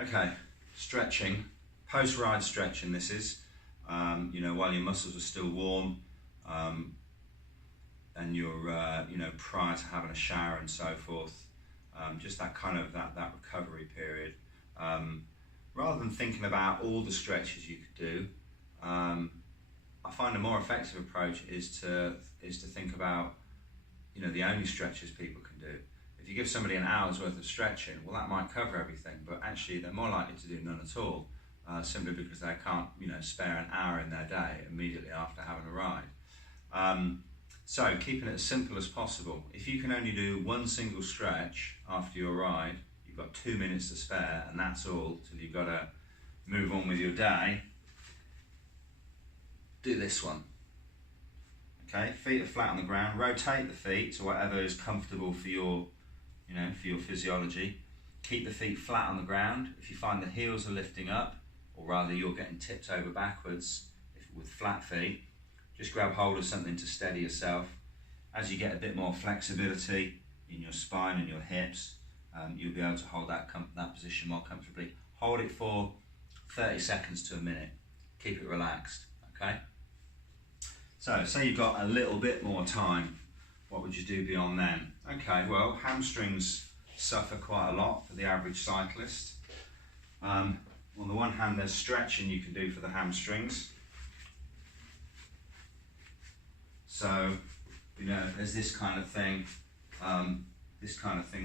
Okay, stretching, post-ride stretching this is, you know, while your muscles are still warm, and you're, you know, prior to having a shower and so forth, just that kind of, that recovery period. Rather than thinking about all the stretches you could do, I find a more effective approach is to think about, you know, the only stretches people can do. If you give somebody an hour's worth of stretching, well, that might cover everything, but actually they're more likely to do none at all, simply because they can't, you know, spare an hour in their day immediately after having a ride. So keeping it as simple as possible. If you can only do one single stretch after your ride, you've got 2 minutes to spare, and that's all till you've got to move on with your day. Do this one. Okay, feet are flat on the ground. Rotate the feet to whatever is comfortable for your, you know, for your physiology. Keep the feet flat on the ground. If you find the heels are lifting up, or rather you're getting tipped over backwards with flat feet, just grab hold of something to steady yourself. As you get a bit more flexibility in your spine and your hips, you'll be able to hold that position more comfortably. Hold it for 30 seconds to a minute. Keep it relaxed, okay? So, say you've got a little bit more time, what would you do beyond then? Okay, well, hamstrings suffer quite a lot for the average cyclist. On the one hand, there's stretching you can do for the hamstrings. So, you know, there's this kind of thing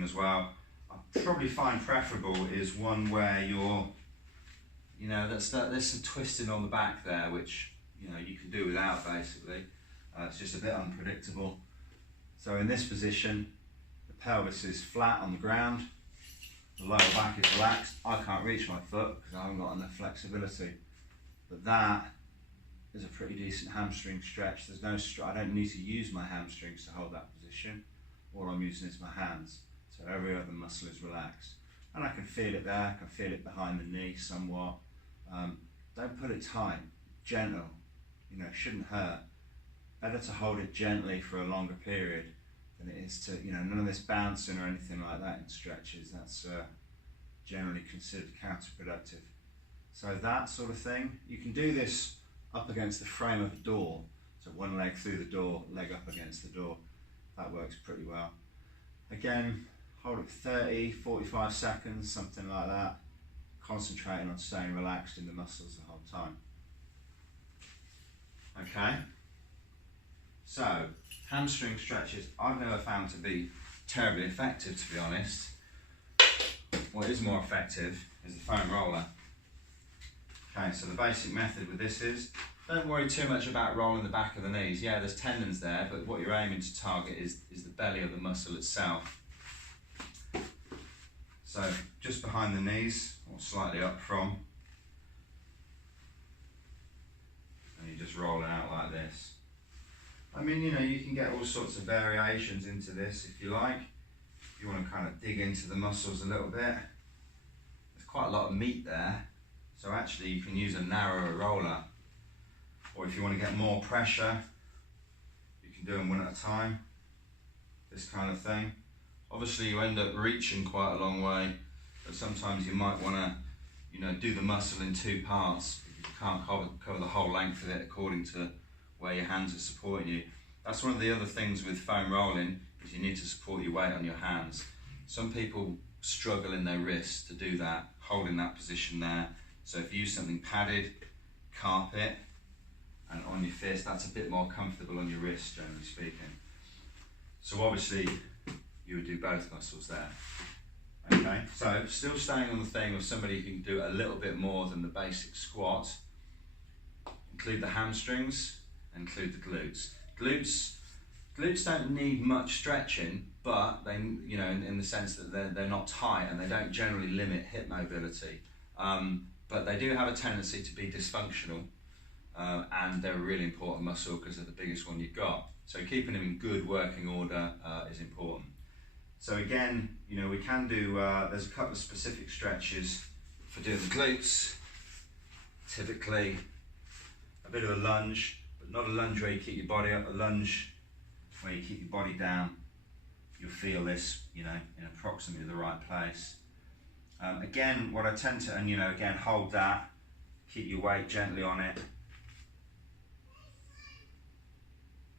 as well. I probably find preferable is one where you're, you know, there's some twisting on the back there, which, you know, you can do without basically. It's just a bit unpredictable. So in this position, the pelvis is flat on the ground, the lower back is relaxed. I can't reach my foot because I haven't got enough flexibility. But that is a pretty decent hamstring stretch. There's no I don't need to use my hamstrings to hold that position. All I'm using is my hands. So every other muscle is relaxed. And I can feel it there, I can feel it behind the knee somewhat. Don't put it tight, gentle, you know, it shouldn't hurt. Better to hold it gently for a longer period than it is to, you know, none of this bouncing or anything like that in stretches. That's generally considered counterproductive. So that sort of thing, you can do this up against the frame of a door. So one leg through the door, leg up against the door. That works pretty well. Again, hold it 30, 45 seconds, something like that. Concentrating on staying relaxed in the muscles the whole time. Okay, so hamstring stretches I've never found to be terribly effective, to be honest. What is more effective is the foam roller. Okay, so the basic method with this is, don't worry too much about rolling the back of the knees. Yeah, there's tendons there, but what you're aiming to target is the belly of the muscle itself. So just behind the knees, or slightly up from, and you just roll it out like this. I mean, you know, you can get all sorts of variations into this if you like. If you want to kind of dig into the muscles a little bit, there's quite a lot of meat there. So actually you can use a narrower roller, or if you want to get more pressure, you can do them one at a time, this kind of thing. Obviously you end up reaching quite a long way, but sometimes you might want to, you know, do the muscle in two parts. You can't cover the whole length of it according to where your hands are supporting you. That's one of the other things with foam rolling, is you need to support your weight on your hands. Some people struggle in their wrists to do that, holding that position there. So if you use something padded, carpet, and on your fist, that's a bit more comfortable on your wrist, generally speaking. So obviously, you would do both muscles there. Okay, so still staying on the thing of somebody who can do a little bit more than the basic squat. Include the hamstrings, include the glutes. Glutes don't need much stretching, but they, you know, in the sense that they're not tight and they don't generally limit hip mobility. But they do have a tendency to be dysfunctional, and they're a really important muscle because they're the biggest one you've got. So keeping them in good working order is important. So again, you know, we can do, there's a couple of specific stretches for doing the glutes. Typically, a bit of a lunge, but not a lunge where you keep your body up, a lunge where you keep your body down. You'll feel this, you know, in approximately the right place. Again, what I tend to, and you know, again, hold that, keep your weight gently on it.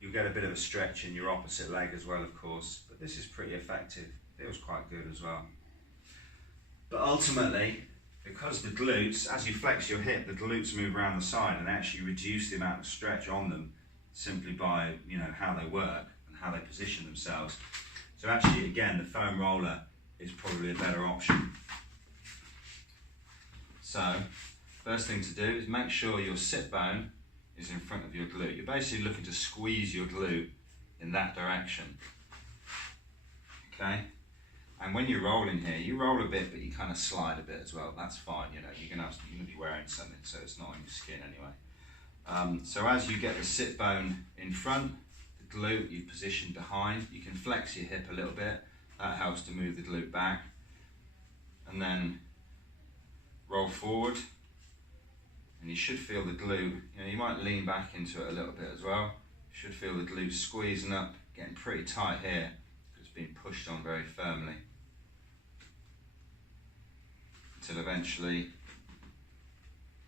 You'll get a bit of a stretch in your opposite leg as well, of course, but this is pretty effective. Feels quite good as well. But ultimately, because the glutes, as you flex your hip, the glutes move around the side and actually reduce the amount of stretch on them simply by, you know, how they work and how they position themselves. So actually, again, the foam roller is probably a better option. So, first thing to do is make sure your sit bone is in front of your glute. You're basically looking to squeeze your glute in that direction. Okay? And when you're rolling here, you roll a bit, but you kind of slide a bit as well. That's fine, you know, you're gonna be wearing something, so it's not on your skin anyway. So as you get the sit bone in front, the glute you position behind, you can flex your hip a little bit. That helps to move the glute back. And then roll forward. And you should feel the glute, you know, you might lean back into it a little bit as well. You should feel the glute squeezing up, getting pretty tight here. It's being pushed on very firmly. Until eventually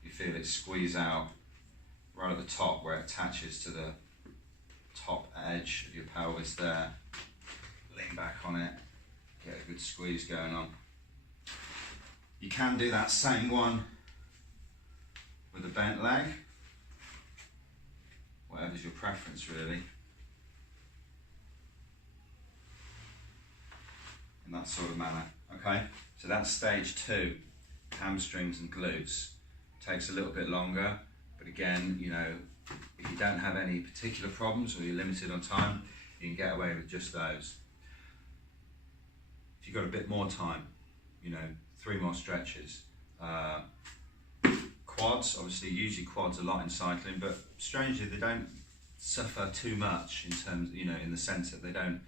you feel it squeeze out right at the top where it attaches to the top edge of your pelvis there. Lean back on it, get a good squeeze going on. You can do that same one with a bent leg, whatever's your preference really. In that sort of manner, okay? So that's stage 2, hamstrings and glutes. Takes a little bit longer, but again, you know, if you don't have any particular problems or you're limited on time, you can get away with just those. If you've got a bit more time, you know, 3 more stretches. Quads, obviously, usually quads a lot in cycling, but strangely they don't suffer too much in terms, you know, in the sense that they don't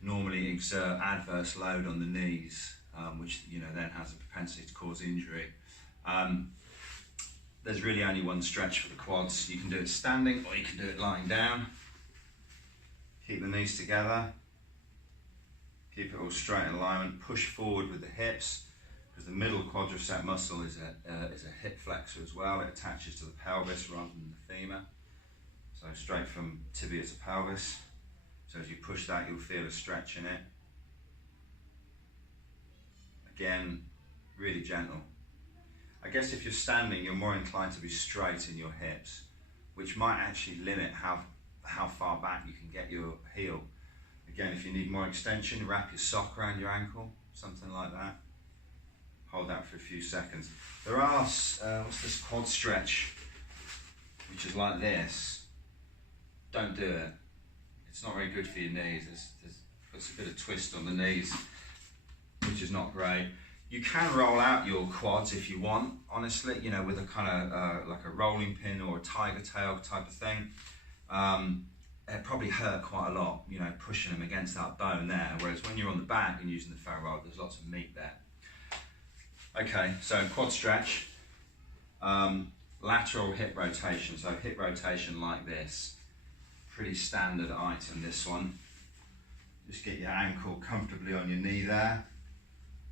normally exert adverse load on the knees, which, you know, then has a propensity to cause injury. There's really only one stretch for the quads. You can do it standing or you can do it lying down. Keep the knees together. Keep it all straight in alignment. Push forward with the hips, because the middle quadricep muscle is a hip flexor as well. It attaches to the pelvis rather than the femur. So straight from tibia to pelvis. So as you push that, you'll feel a stretch in it. Again, really gentle. I guess if you're standing, you're more inclined to be straight in your hips, which might actually limit how far back you can get your heel. Again, if you need more extension, wrap your sock around your ankle, something like that. Hold that for a few seconds. There are, what's this quad stretch, which is like this. Don't do it. It's not very good for your knees. It puts a bit of twist on the knees, which is not great. You can roll out your quads if you want, honestly, you know, with a kind of like a rolling pin or a tiger tail type of thing. It probably hurt quite a lot, you know, pushing them against that bone there, whereas when you're on the back and using the foam roller, there's lots of meat there. Okay, so quad stretch, lateral hip rotation, so hip rotation like this. Pretty standard item, this one. Just get your ankle comfortably on your knee there.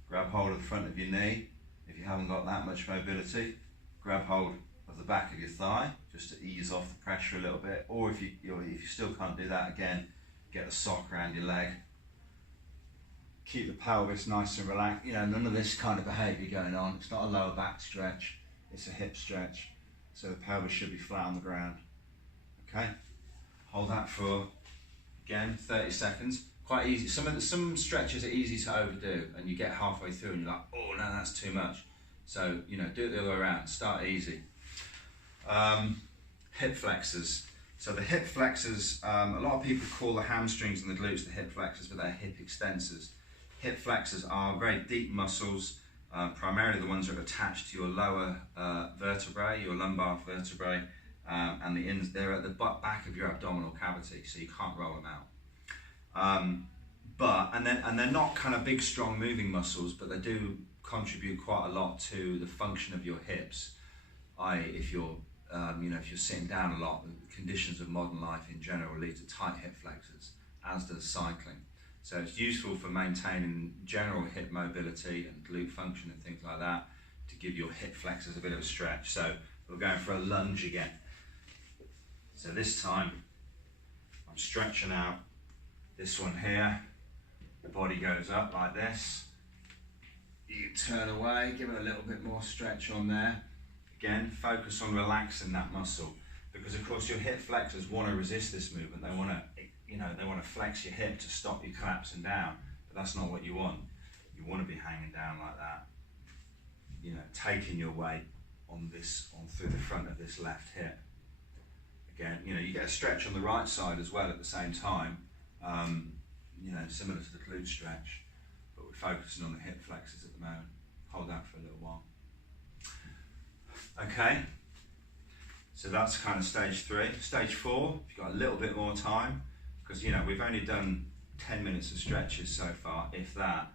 Grab hold of the front of your knee. If you haven't got that much mobility, grab hold of the back of your thigh, just to ease off the pressure a little bit. Or if you still can't do that, again, get a sock around your leg. Keep the pelvis nice and relaxed. You know, none of this kind of behaviour going on. It's not a lower back stretch, it's a hip stretch. So the pelvis should be flat on the ground. Okay? Hold that for, again, 30 seconds. Quite easy. Some stretches are easy to overdo, and you get halfway through and you're like, oh no, that's too much. So, you know, do it the other way around. Start easy. Hip flexors. So the hip flexors, a lot of people call the hamstrings and the glutes the hip flexors, but they're hip extensors. Hip flexors are very deep muscles, primarily the ones that are attached to your lower vertebrae, your lumbar vertebrae, and they're at the back of your abdominal cavity, so you can't roll them out. And they're not kind of big, strong moving muscles, but they do contribute quite a lot to the function of your hips. If you're sitting down a lot, the conditions of modern life in general lead to tight hip flexors, as does cycling. So it's useful for maintaining general hip mobility and glute function and things like that, to give your hip flexors a bit of a stretch. So we're going for a lunge again. So this time I'm stretching out this one here. The body goes up like this. You turn away, give it a little bit more stretch on there. Again, focus on relaxing that muscle, because of course your hip flexors want to resist this movement. They want to, they want to flex your hip to stop you collapsing down, but that's not what you want. You want to be hanging down like that, taking your weight on through the front of this left hip. Again, you get a stretch on the right side as well at the same time, similar to the glute stretch, but we're focusing on the hip flexors at the moment. Hold that for a little while. Okay, so that's kind of stage 3. Stage 4, if you've got a little bit more time, because we've only done 10 minutes of stretches so far, if that.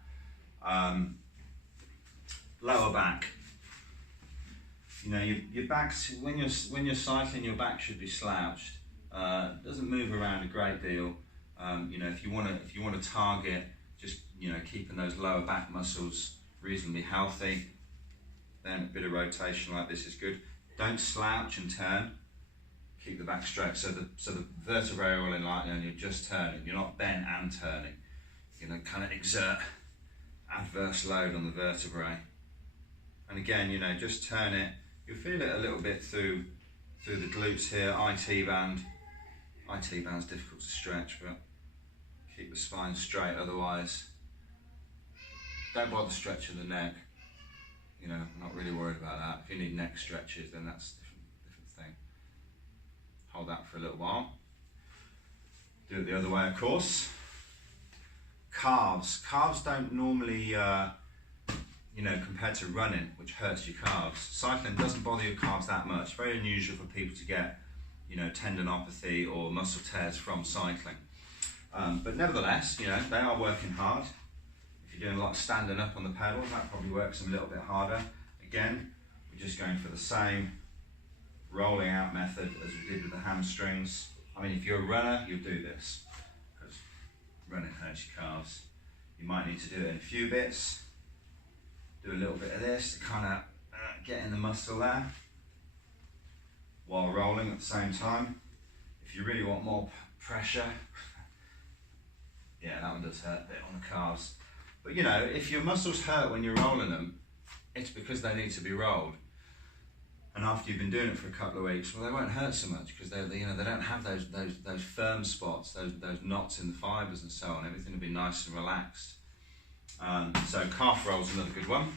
Lower back. Your back's, when you're cycling, your back should be slouched. It doesn't move around a great deal. If you want to target just keeping those lower back muscles reasonably healthy, then a bit of rotation like this is good. Don't slouch and turn. Keep the back straight. So the vertebrae are all in line and you're just turning. You're not bent and turning. You're going to kind of exert adverse load on the vertebrae. And again, just turn it. You'll feel it a little bit through the glutes here. IT band. IT band's difficult to stretch, but keep the spine straight otherwise. Don't bother stretching the neck. I'm not really worried about that. If you need neck stretches, then that's a different thing. Hold that for a little while. Do it the other way, of course. Calves. Calves don't normally, compared to running, which hurts your calves. Cycling doesn't bother your calves that much. Very unusual for people to get, tendinopathy or muscle tears from cycling. But nevertheless, they are working hard. If you're doing a lot of standing up on the pedals, that probably works them a little bit harder. Again, we're just going for the same rolling out method as we did with the hamstrings. I mean, if you're a runner, you'll do this, because running hurts your calves. You might need to do it in a few bits. Do a little bit of this to kind of get in the muscle there, while rolling at the same time. If you really want more pressure, yeah, that one does hurt a bit on the calves. But if your muscles hurt when you're rolling them, it's because they need to be rolled. And after you've been doing it for a couple of weeks, well, they won't hurt so much, because they don't have those firm spots, those knots in the fibres and so on. Everything will be nice and relaxed. So calf roll's another good one.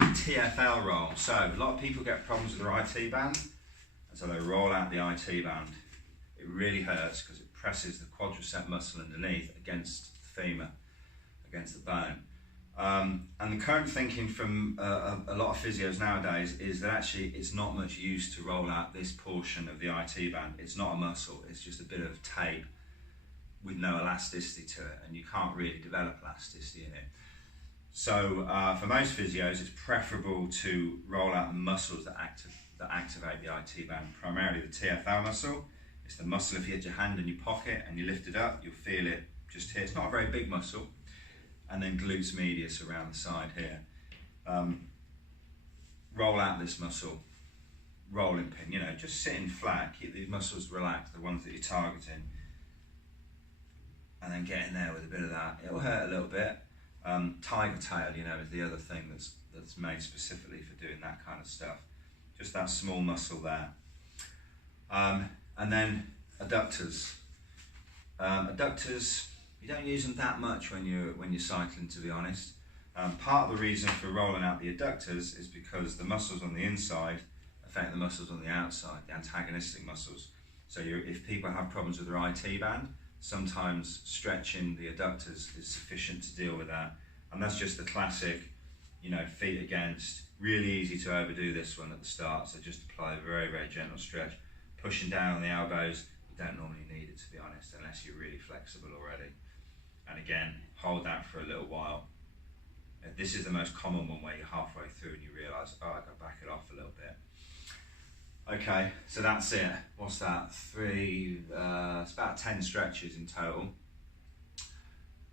TFL roll. So a lot of people get problems with their IT band, and so they roll out the IT band. It really hurts because it presses the quadricep muscle underneath against the femur, against the bone. And the current thinking from a lot of physios nowadays is that actually it's not much use to roll out this portion of the IT band. It's not a muscle, it's just a bit of tape with no elasticity to it, and you can't really develop elasticity in it. So for most physios, it's preferable to roll out the muscles that activate the IT band, primarily the TFL muscle. It's the muscle, if you had your hand in your pocket and you lift it up, you'll feel it just here. It's not a very big muscle. And then glutes medius around the side here. Roll out this muscle, rolling pin, just sitting flat, keep these muscles relaxed, the ones that you're targeting. And then get in there with a bit of that. It'll hurt a little bit. Tiger tail, is the other thing that's made specifically for doing that kind of stuff. Just that small muscle there. And then adductors. Adductors, you don't use them that much when you're cycling, to be honest. Part of the reason for rolling out the adductors is because the muscles on the inside affect the muscles on the outside, the antagonistic muscles. So if people have problems with their IT band, sometimes stretching the adductors is sufficient to deal with that. And that's just the classic, feet against. Really easy to overdo this one at the start, so just apply a very, very gentle stretch. Pushing down on the elbows, you don't normally need it, to be honest, unless you're really flexible already. And again, hold that for a little while. This is the most common one where you're halfway through and you realise, oh, I've got to back it off a little bit. Okay, so that's it. What's that? It's about 10 stretches in total.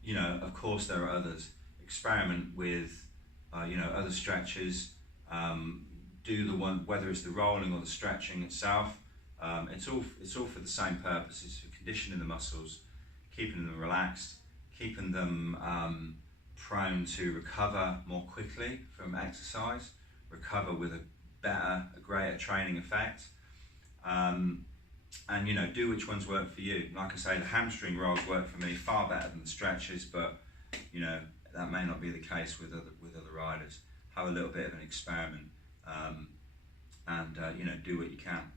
you know, of course there are others. Experiment with, you know, other stretches. Do the one, whether it's the rolling or the stretching itself. It's all for the same purpose. It's for conditioning the muscles, keeping them relaxed, keeping them prone to recover more quickly from exercise, recover with a greater training effect. And you know, do which ones work for you. Like I say, the hamstring rolls work for me far better than the stretches, but you know, that may not be the case with other riders. Have a little bit of an experiment, and you know, do what you can.